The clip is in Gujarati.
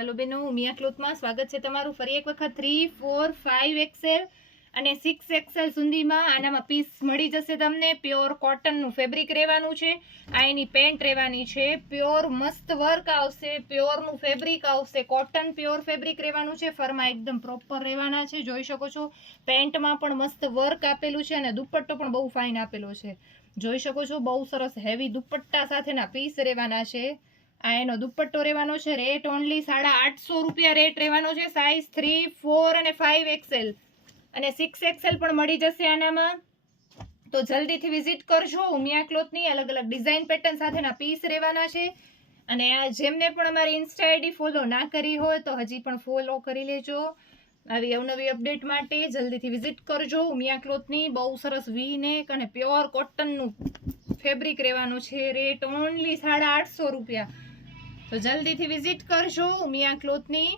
ચાલો બેનો, ઉમિયા ક્લોથમાં સ્વાગત છે તમારું ફરી એક વખત. 3, 4, 5 એક્સેલ અને 6 એક્સેલ સુધીમાં આનામાં પીસ મળી જશે તમને. પ્યોર કોટનનું ફેબ્રિક રહેવાનું છે. આ એની પેન્ટ રહેવાની છે. પ્યોર મસ્ત વર્ક આવશે, પ્યોરનું ફેબ્રિક આવશે, કોટન પ્યોર ફેબ્રિક રહેવાનું છે. ફરમાં એકદમ પ્રોપર રહેવાના છે. જોઈ શકો છો પેન્ટમાં પણ મસ્ત વર્ક આપેલું છે અને દુપટ્ટો પણ બહુ ફાઇન આપેલો છે. જોઈ શકો છો બહુ સરસ હેવી દુપટ્ટા સાથેના પીસ રહેવાના છે. આ એનો દુપટ્ટો રહેવાનો છે. રેટ ઓનલી 850 રૂપિયા રેટ રહેવાનો છે. સાઇઝ 3, 4 અને 5 એક્સેલ અને 6 એક્સેલ પણ મળી જશે આનામાં. તો જલ્દીથી વિઝિટ કરજો. ઉમિયા ક્લોથની અલગ અલગ ડિઝાઇન પેટર્ન સાથેના પીસ રહેવાના છે. અને જેમને પણ અમારી ઇન્સ્ટા આઈડી ફોલો ના કરી હોય તો હજી પણ ફોલો કરી લેજો. આવી અવનવી અપડેટ માટે જલ્દીથી વિઝિટ કરજો. ઉમિયા ક્લોથની બહુ સરસ વી નેક અને પ્યોર કોટનનું ફેબ્રિક રહેવાનું છે. રેટ ઓનલી 850 રૂપિયા. તો જલ્દીથી વિઝિટ કરજો ઉમિયા ક્લોથની.